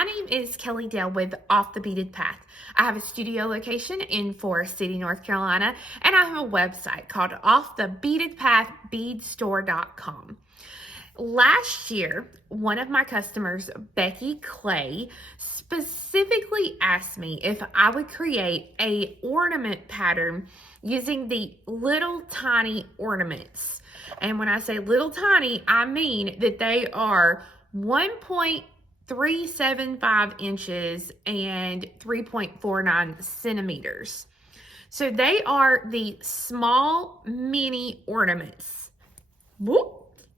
My name is Kelly Dale with Off the Beaded Path. I have a studio location in Forest City, North Carolina, and I have a website called offthebeadedpathbeadstore.com. Last year, one of my customers, Becky Clay, specifically asked me if I would create a ornament pattern using the little tiny ornaments. And when I say little tiny, I mean that they are 1.375 inches and 3.49 centimeters. So they are the small mini ornaments. Whoop.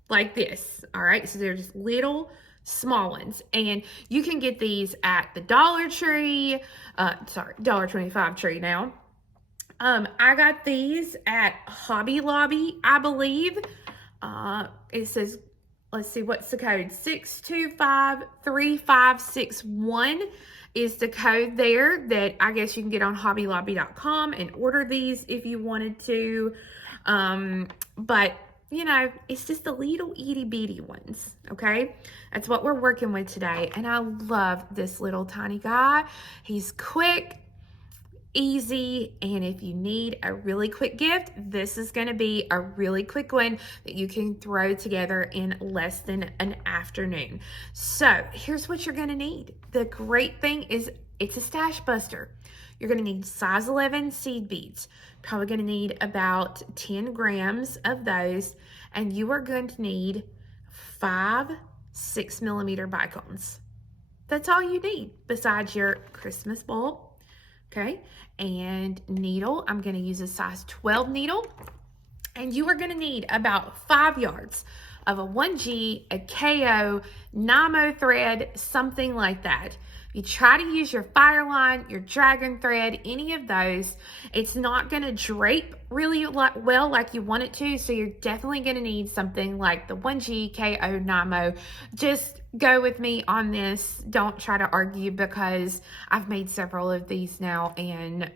Like this, all right? So they're just little small ones. And you can get these at the Dollar Tree, $1.25 tree now. I got these at Hobby Lobby, I believe. It says, let's see, what's the code? 6253561 is the code there that I guess you can get on hobbylobby.com and order these if you wanted to. But you know, it's just the little itty bitty ones, okay? That's what we're working with today. And I love this little tiny guy. He's quick, easy, and if you need a really quick gift, this is gonna be a really quick one that you can throw together in less than an afternoon. So here's what you're gonna need. The great thing is it's a stash buster. You're gonna need size 11 seed beads. Probably gonna need about 10 grams of those, and you are going to need 5 6mm Bicones. That's all you need besides your Christmas bulb, okay? And needle, I'm gonna use a size 12 needle, and you are gonna need about 5 yards of a 1G, a KO, Nymo thread, something like that. You try to use your fire line, your dragon thread, any of those. It's not going to drape really well like you want it to, so you're definitely going to need something like the 1G, KO, Nymo. Just go with me on this. Don't try to argue because I've made several of these now and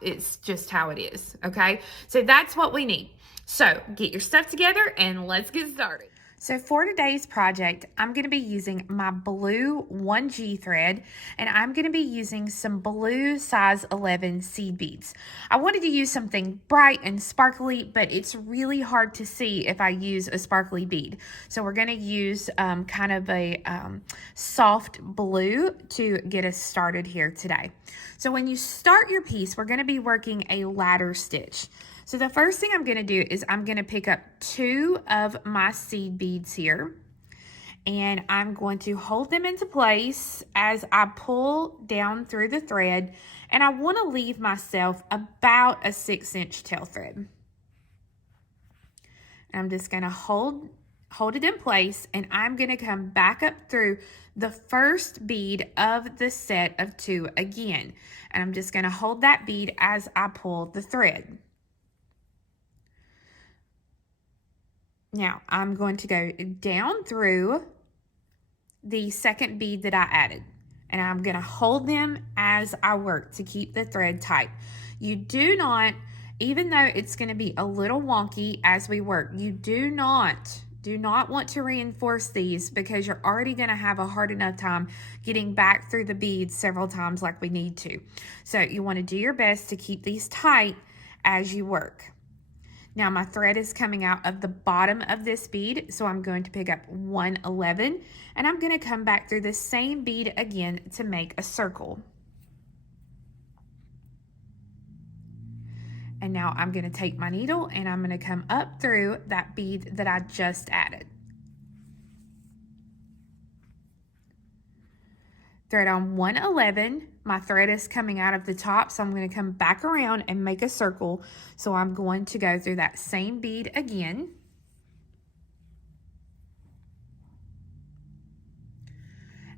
it's just how it is, okay? So that's what we need. So get your stuff together and let's get started. So for today's project, I'm going to be using my blue 1G thread, and I'm going to be using some blue size 11 seed beads. I wanted to use something bright and sparkly, but it's really hard to see if I use a sparkly bead. So we're going to use kind of a soft blue to get us started here today. So when you start your piece, we're going to be working a ladder stitch. So the first thing I'm going to do is I'm going to pick up 2 of my seed beads here, and I'm going to hold them into place as I pull down through the thread, and I want to leave myself about a 6-inch tail thread. And I'm just going to hold it in place, and I'm going to come back up through the first bead of the set of 2 again, and I'm just going to hold that bead as I pull the thread. Now, I'm going to go down through the second bead that I added, and I'm going to hold them as I work to keep the thread tight. You do not, even though it's going to be a little wonky as we work, you do not want to reinforce these because you're already going to have a hard enough time getting back through the beads several times like we need to. So you want to do your best to keep these tight as you work. Now my thread is coming out of the bottom of this bead, so I'm going to pick up 111, and I'm going to come back through the same bead again to make a circle. And now I'm going to take my needle and I'm going to come up through that bead that I just added. Thread on 111, my thread is coming out of the top, so I'm going to come back around and make a circle. So I'm going to go through that same bead again.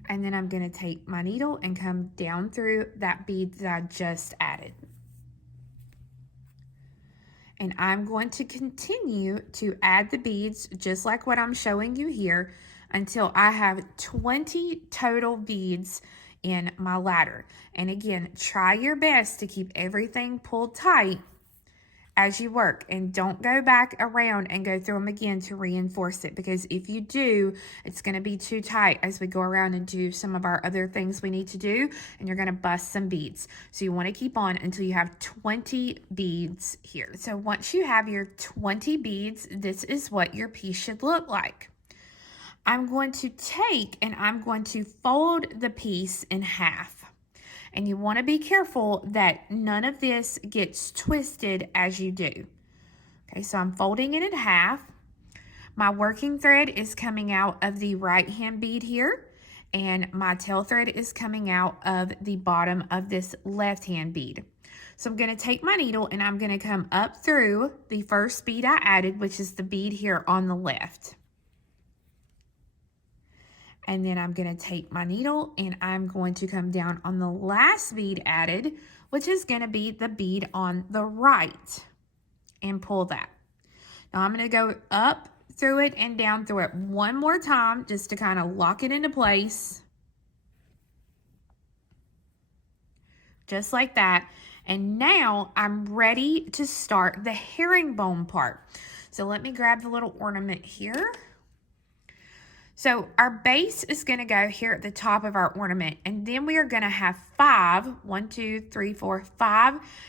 And then I'm going to take my needle and come down through that bead that I just added. And I'm going to continue to add the beads just like what I'm showing you here until I have 20 total beads in my ladder. And again, try your best to keep everything pulled tight as you work, and don't go back around and go through them again to reinforce it, because if you do, it's going to be too tight as we go around and do some of our other things we need to do, and you're going to bust some beads. So you want to keep on until you have 20 beads here. So once you have your 20 beads, this is what your piece should look like. I'm going to take and I'm going to fold the piece in half. And you want to be careful that none of this gets twisted as you do. Okay, so I'm folding it in half. My working thread is coming out of the right hand bead here, and my tail thread is coming out of the bottom of this left hand bead. So I'm going to take my needle and I'm going to come up through the first bead I added, which is the bead here on the left. And then I'm going to take my needle and I'm going to come down on the last bead added, which is going to be the bead on the right, and pull that. Now I'm going to go up through it and down through it one more time just to kind of lock it into place. Just like that. And now I'm ready to start the herringbone part. So let me grab the little ornament here. So our base is going to go here at the top of our ornament, and then we are going to have 5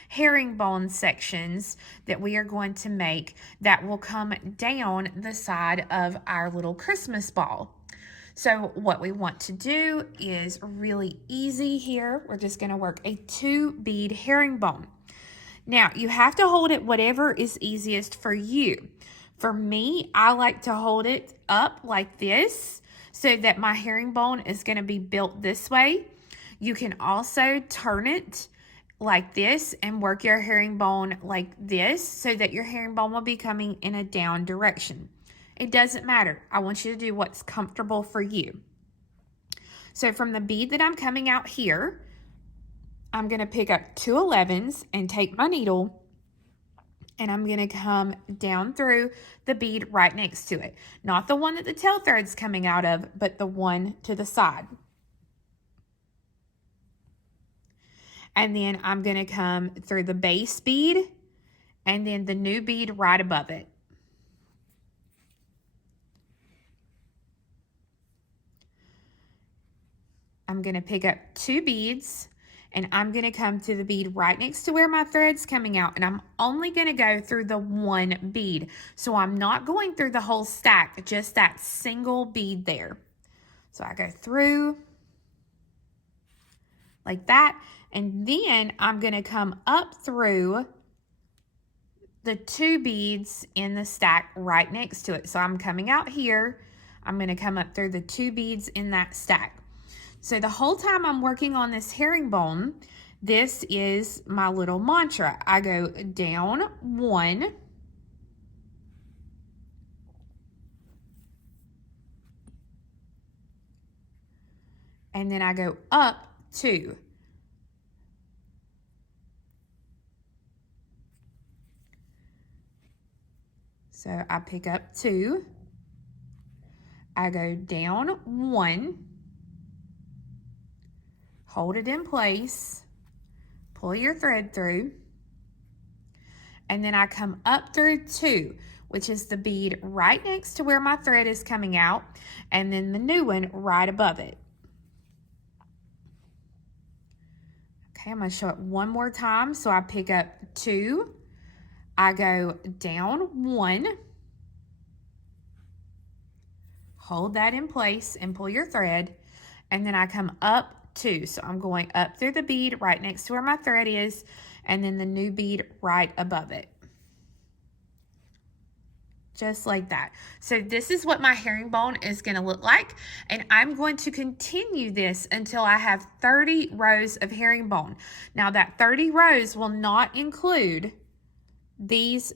herringbone sections that we are going to make that will come down the side of our little Christmas ball. So what we want to do is really easy here. We're just going to work a 2 bead herringbone. Now you have to hold it whatever is easiest for you. For me, I like to hold it up like this so that my herringbone is going to be built this way. You can also turn it like this and work your herringbone like this so that your herringbone will be coming in a down direction. It doesn't matter. I want you to do what's comfortable for you. So from the bead that I'm coming out here, I'm going to pick up 2 11s and take my needle, and I'm going to come down through the bead right next to it. Not the one that the tail thread's coming out of, but the one to the side. And then I'm going to come through the base bead and then the new bead right above it. I'm going to pick up 2 beads, and I'm going to come to the bead right next to where my thread's coming out, and I'm only going to go through the 1 bead. So I'm not going through the whole stack, just that single bead there. So I go through like that, and then I'm going to come up through the 2 beads in the stack right next to it. So I'm coming out here, I'm going to come up through the 2 beads in that stack. So the whole time I'm working on this herringbone, this is my little mantra. I go down 1, and then I go up 2. So I pick up 2, I go down 1, hold it in place, pull your thread through, and then I come up through 2, which is the bead right next to where my thread is coming out, and then the new one right above it. Okay, I'm going to show it one more time. So I pick up 2, I go down 1, hold that in place and pull your thread, and then I come up 2. So I'm going up through the bead right next to where my thread is, and then the new bead right above it. Just like that. So this is what my herringbone is going to look like, and I'm going to continue this until I have 30 rows of herringbone. Now that 30 rows will not include these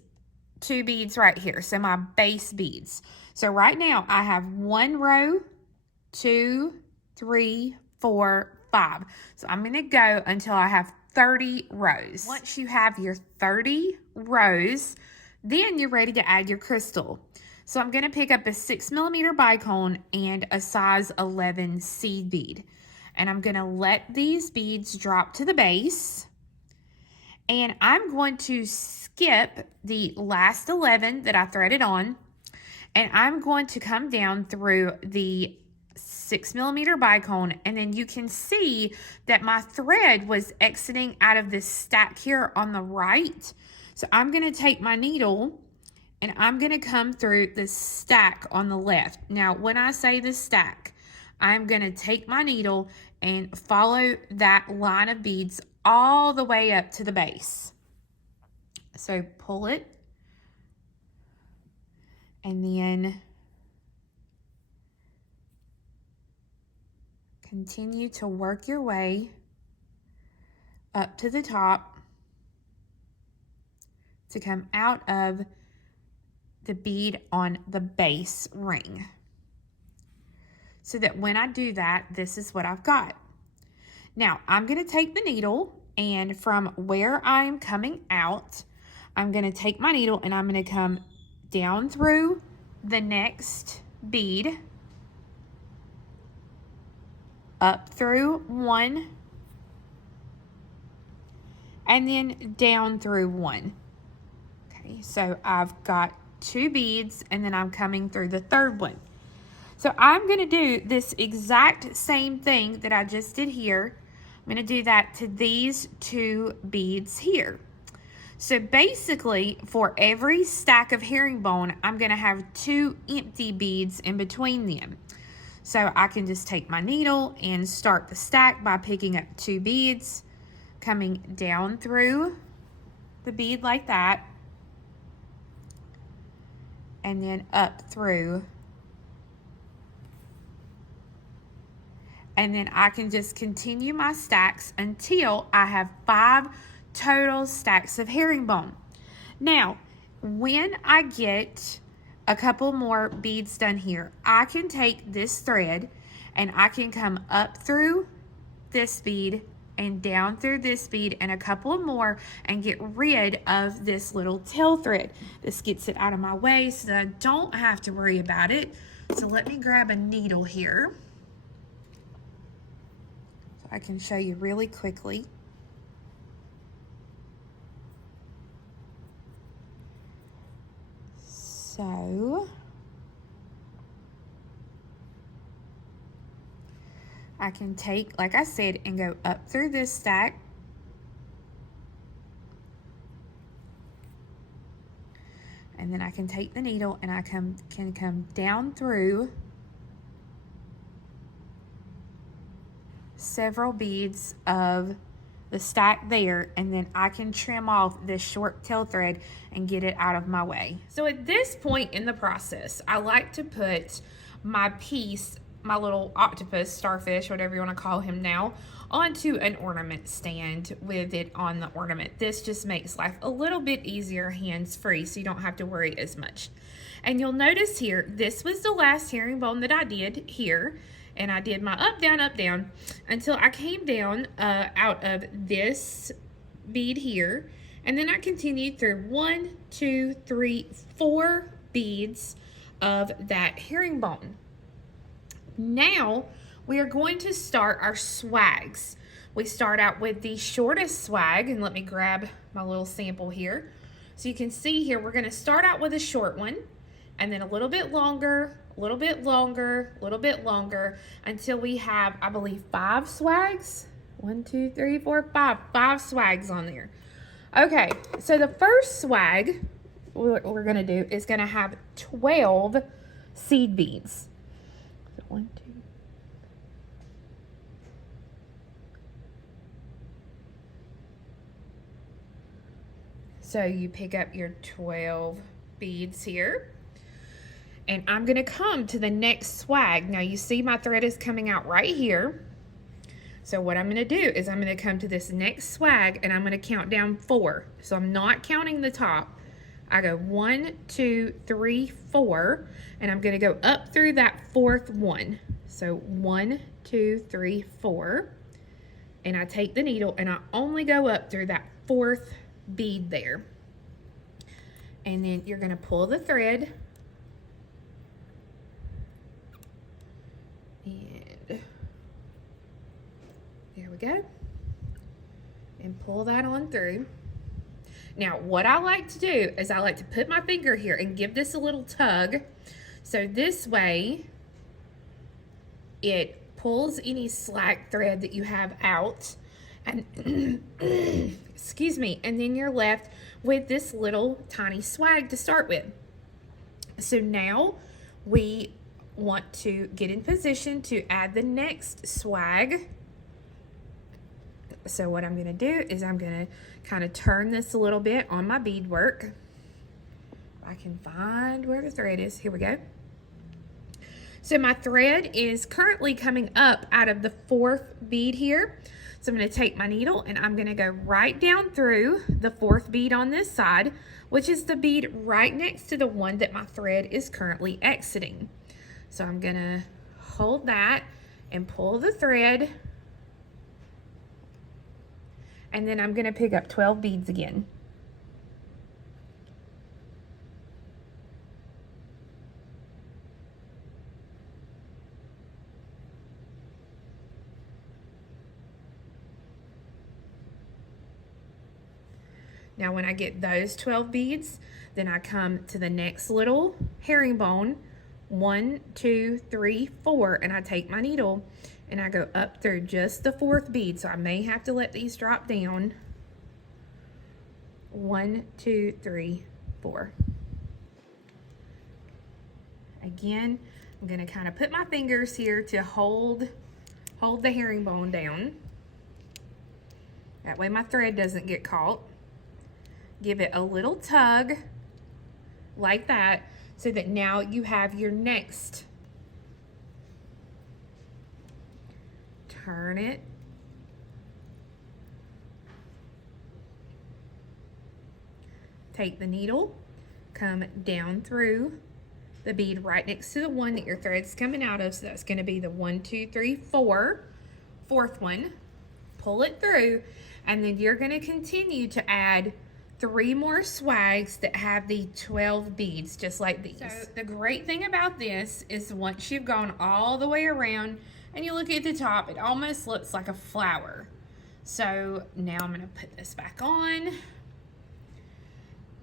2 beads right here, so my base beads. So right now I have 1 row, 2, 3, 4, 5. So I'm going to go until I have 30 rows. Once you have your 30 rows, then you're ready to add your crystal. So I'm going to pick up a 6mm bicone and a size 11 seed bead. And I'm going to let these beads drop to the base. And I'm going to skip the last 11 that I threaded on, and I'm going to come down through the 6mm bicone, and then you can see that my thread was exiting out of this stack here on the right. So I'm going to take my needle and I'm going to come through the stack on the left. Now, when I say the stack, I'm going to take my needle and follow that line of beads all the way up to the base. So pull it, and then continue to work your way up to the top to come out of the bead on the base ring. So that when I do that, this is what I've got. Now, I'm going to take the needle, and from where I'm coming out, I'm going to take my needle and I'm going to come down through the next bead, up through one, and then down through one. Okay, so I've got 2 beads, and then I'm coming through the third one. So I'm going to do this exact same thing that I just did here. I'm going to do that to these 2 beads here. So basically, for every stack of herringbone, I'm going to have 2 empty beads in between them. So I can just take my needle and start the stack by picking up 2 beads, coming down through the bead like that, and then up through. And then I can just continue my stacks until I have 5 total stacks of herringbone. Now, when I get a couple more beads done here, I can take this thread and I can come up through this bead and down through this bead and a couple more and get rid of this little tail thread. This gets it out of my way so that I don't have to worry about it. So let me grab a needle here so I can show you really quickly. So I can take, like I said, and go up through this stack. And then I can take the needle and I can come down through several beads of the stack there, and then I can trim off this short tail thread and get it out of my way. So at this point in the process, I like to put my piece, my little octopus, starfish, whatever you want to call him now, onto an ornament stand with it on the ornament. This just makes life a little bit easier hands-free, so you don't have to worry as much. And you'll notice here, this was the last herringbone that I did here. And I did my up, down, until I came down out of this bead here. And then I continued through 1, 2, 3, 4 beads of that herringbone. Now, we are going to start our swags. We start out with the shortest swag, and let me grab my little sample here. So you can see here, we're gonna start out with a short one, and then a little bit longer, a little bit longer, a little bit longer, until we have, I believe, 5 swags. 1, 2, 3, 4, 5. 5 swags on there. Okay, so the first swag we're gonna do is gonna have 12 seed beads. So 1, 2. So you pick up your 12 beads here. And I'm going to come to the next swag. Now you see my thread is coming out right here. So what I'm going to do is I'm going to come to this next swag and I'm going to count down 4. So I'm not counting the top. I go 1, 2, 3, 4. And I'm going to go up through that 4th one. So 1, 2, 3, 4. And I take the needle and I only go up through that 4th bead there. And then you're going to pull the thread. And there we go. And pull that on through. Now, what I like to do is I like to put my finger here and give this a little tug. So this way, it pulls any slack thread that you have out. And, excuse me, and then you're left with this little tiny swag to start with. So now we want to get in position to add the next swag. So what I'm going to do is I'm going to kind of turn this a little bit on my beadwork. If I can find where the thread is. Here we go. So my thread is currently coming up out of the 4th bead here. So I'm going to take my needle and I'm going to go right down through the 4th bead on this side, which is the bead right next to the one that my thread is currently exiting. So I'm going to hold that and pull the thread. And then I'm going to pick up 12 beads again. Now when I get those 12 beads, then I come to the next little herringbone, 1, 2, 3, 4, and I take my needle and I go up through just the 4th bead. So I may have to let these drop down. 1, 2, 3, 4. Again, I'm going to kind of put my fingers here to hold the herringbone down. That way my thread doesn't get caught. Give it a little tug like that so that now you have your next. Turn it. Take the needle, come down through the bead right next to the one that your thread's coming out of. So that's going to be the 1, 2, 3, 4, 4th one. Pull it through, and then you're going to continue to add 3 more swags that have the 12 beads, just like these. So the great thing about this is once you've gone all the way around and you look at the top, it almost looks like a flower. So now I'm going to put this back on.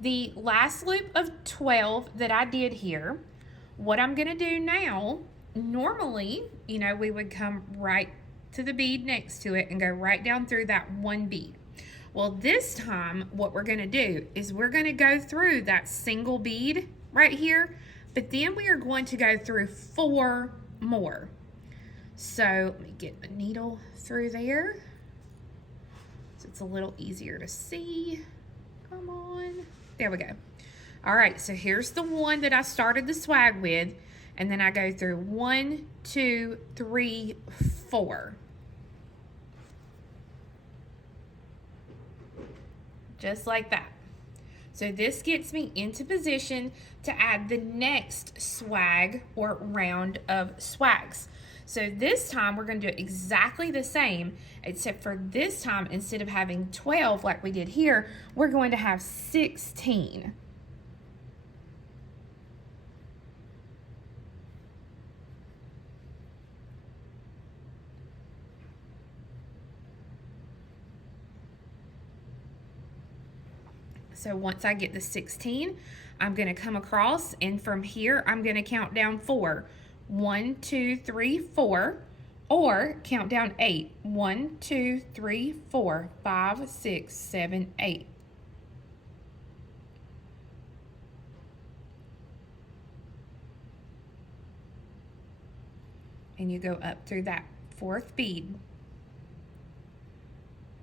The last loop of 12 that I did here, what I'm going to do now, normally, you know, we would come right to the bead next to it and go right down through that 1 bead. Well, this time, what we're going to do is we're going to go through that single bead right here, but then we are going to go through 4 more. So let me get the needle through there so it's a little easier to see. Come on. There we go. All right, so here's the one that I started the swag with, and then I go through 1, 2, 3, 4. Just like that. So this gets me into position to add the next swag or round of swags. So this time we're going to do exactly the same, except for this time, instead of having 12 like we did here, we're going to have 16. So once I get the 16, I'm going to come across, and from here I'm going to count down 4. 1, 2, 3, 4, or count down 8. 1, 2, 3, 4, 5, 6, 7, 8. And you go up through that 4th bead.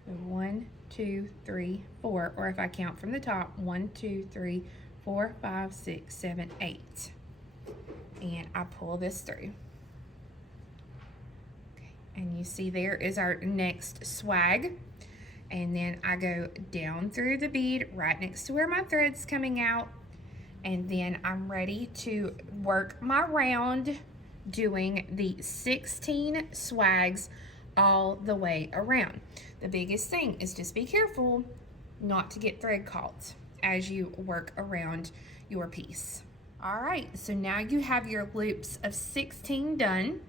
So 1, 2, 3, 4, or if I count from the top, 1, 2, 3, 4, 5, 6, 7, 8. And I pull this through. Okay. And you see there is our next swag. And then I go down through the bead right next to where my thread's coming out. And then I'm ready to work my round doing the 16 swags all the way around. The biggest thing is just be careful not to get thread caught as you work around your piece. All right, so now you have your loops of 16 done.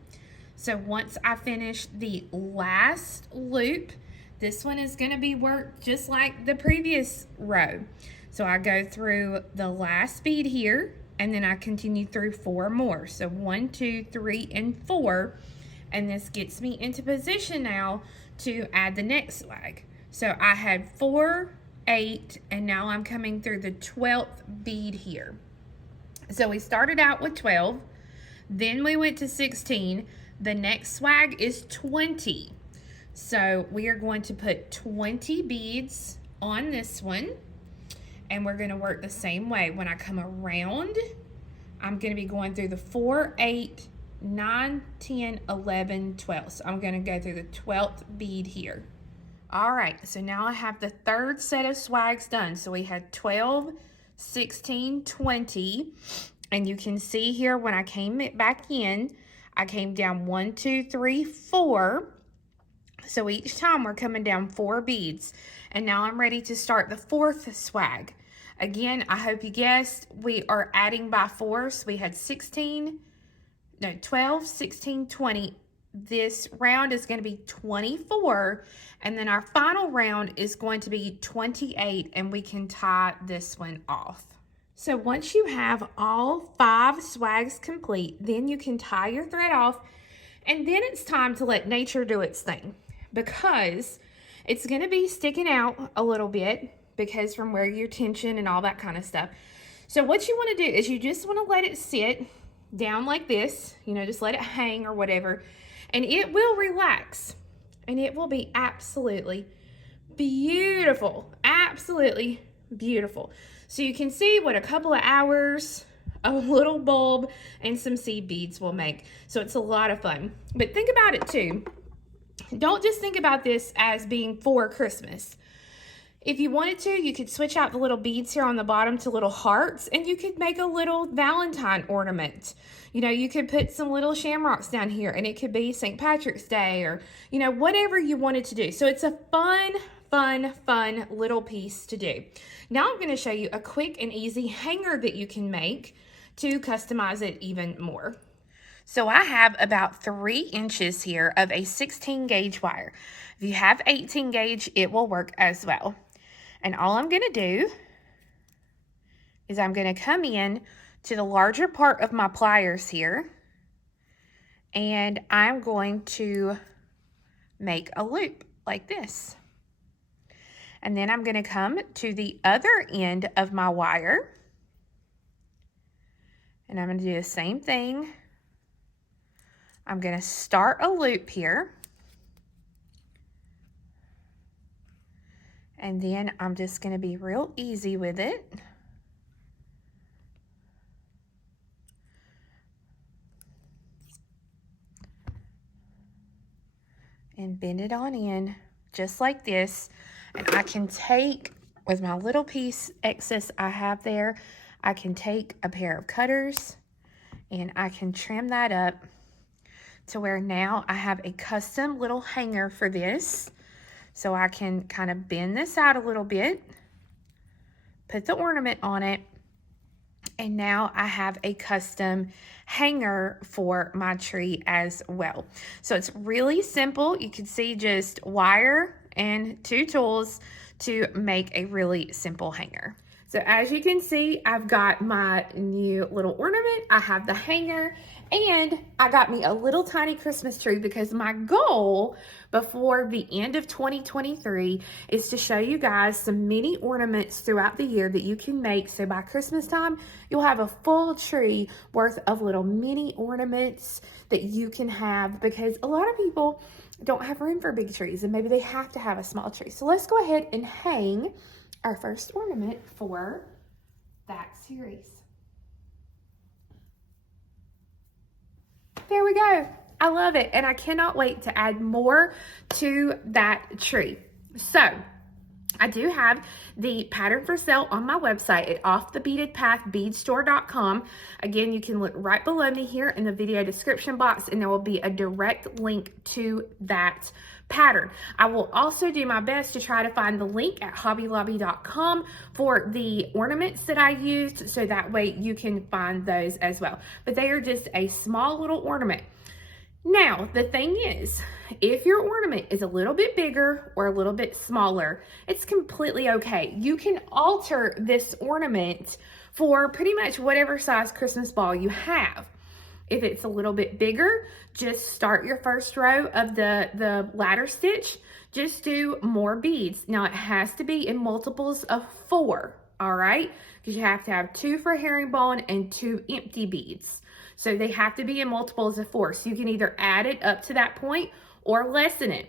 So once I finish the last loop, This one is going to be worked just like the previous row. So I go through the last bead here, and then I continue through 4 more. So 1, 2, 3, and 4. And this gets me into position now to add the next swag. So I had 4, 8, and now I'm coming through the 12th bead here. So we started out with 12, then we went to 16. The next swag is 20. So we are going to put 20 beads on this one, and we're going to work the same way. When I come around, I'm going to be going through the 4, 8, 9, 10, 11, 12. So I'm going to go through the 12th bead here. All right, so now I have the 3rd set of swags done. So we had 12, 16, 20, and you can see here when I came back in, I came down 1, 2, 3, 4. So each time we're coming down 4 beads. And now I'm ready to start the 4th swag. Again, I hope you guessed, we are adding by 4. So we had 12, 16, 20. This round is going to be 24. And then our final round is going to be 28. And we can tie this one off. So once you have all 5 swags complete, then you can tie your thread off. And then it's time to let nature do its thing, because it's going to be sticking out a little bit because from where your tension and all that kind of stuff. So what you want to do is you just want to let it sit down like this, you know, just let it hang or whatever, and it will relax and it will be absolutely beautiful, absolutely beautiful. So you can see what a couple of hours, a little bulb, and some seed beads will make. So it's a lot of fun. But think about it too. Don't just think about this as being for Christmas. If you wanted to, you could switch out the little beads here on the bottom to little hearts, and you could make a little Valentine ornament. You know, you could put some little shamrocks down here, and it could be St. Patrick's Day, or, you know, whatever you wanted to do. So it's a fun little piece to do. Now I'm going to show you a quick and easy hanger that you can make to customize it even more. So I have about 3 inches here of a 16 gauge wire. If you have 18 gauge, it will work as well. And all I'm going to do is I'm going to come in to the larger part of my pliers here, and I'm going to make a loop like this. And then I'm going to come to the other end of my wire, and I'm going to do the same thing. I'm going to start a loop here, and then I'm just going to be real easy with it. And bend it on in just like this. And I can take, with my little piece excess I have there, I can take a pair of cutters and I can trim that up to where now I have a custom little hanger for this. So I can kind of bend this out a little bit, put the ornament on it, and now I have a custom hanger for my tree as well. So it's really simple. You can see just wire and 2 tools to make a really simple hanger. So as you can see, I've got my new little ornament, I have the hanger, and I got me a little tiny Christmas tree, because my goal before the end of 2023 is to show you guys some mini ornaments throughout the year that you can make. So by Christmas time, you'll have a full tree worth of little mini ornaments that you can have, because a lot of people don't have room for big trees and maybe they have to have a small tree. So let's go ahead and hang our first ornament for that series. There we go. I love it, and I cannot wait to add more to that tree. So I do have the pattern for sale on my website at offthebeadedpathbeadstore.com. Again, you can look right below me here in the video description box, and there will be a direct link to that pattern. I will also do my best to try to find the link at hobbylobby.com for the ornaments that I used, so that way you can find those as well. But they are just a small little ornament. Now, the thing is, if your ornament is a little bit bigger or a little bit smaller, it's completely okay. You can alter this ornament for pretty much whatever size Christmas ball you have. If it's a little bit bigger, just start your first row of the ladder stitch. Just do more beads. Now, it has to be in multiples of 4, all right? Because you have to have 2 for herringbone and 2 empty beads. So they have to be in multiples of 4. So you can either add it up to that point or lessen it.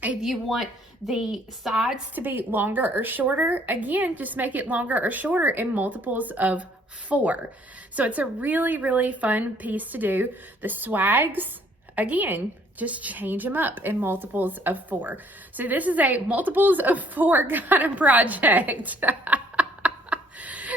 If you want the sides to be longer or shorter, again, just make it longer or shorter in multiples of 4. So it's a really, really fun piece to do. The swags, again, just change them up in multiples of 4. So this is a multiples of 4 kind of project.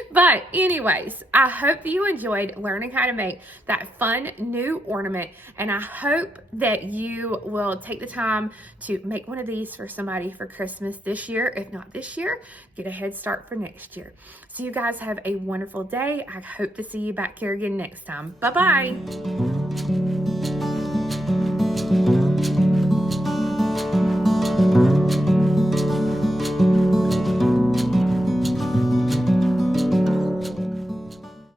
But anyways, I hope that you enjoyed learning how to make that fun new ornament, and I hope that you will take the time to make one of these for somebody for Christmas this year. If not this year, get a head start for next year. So you guys have a wonderful day. I hope to see you back here again next time. Bye-bye.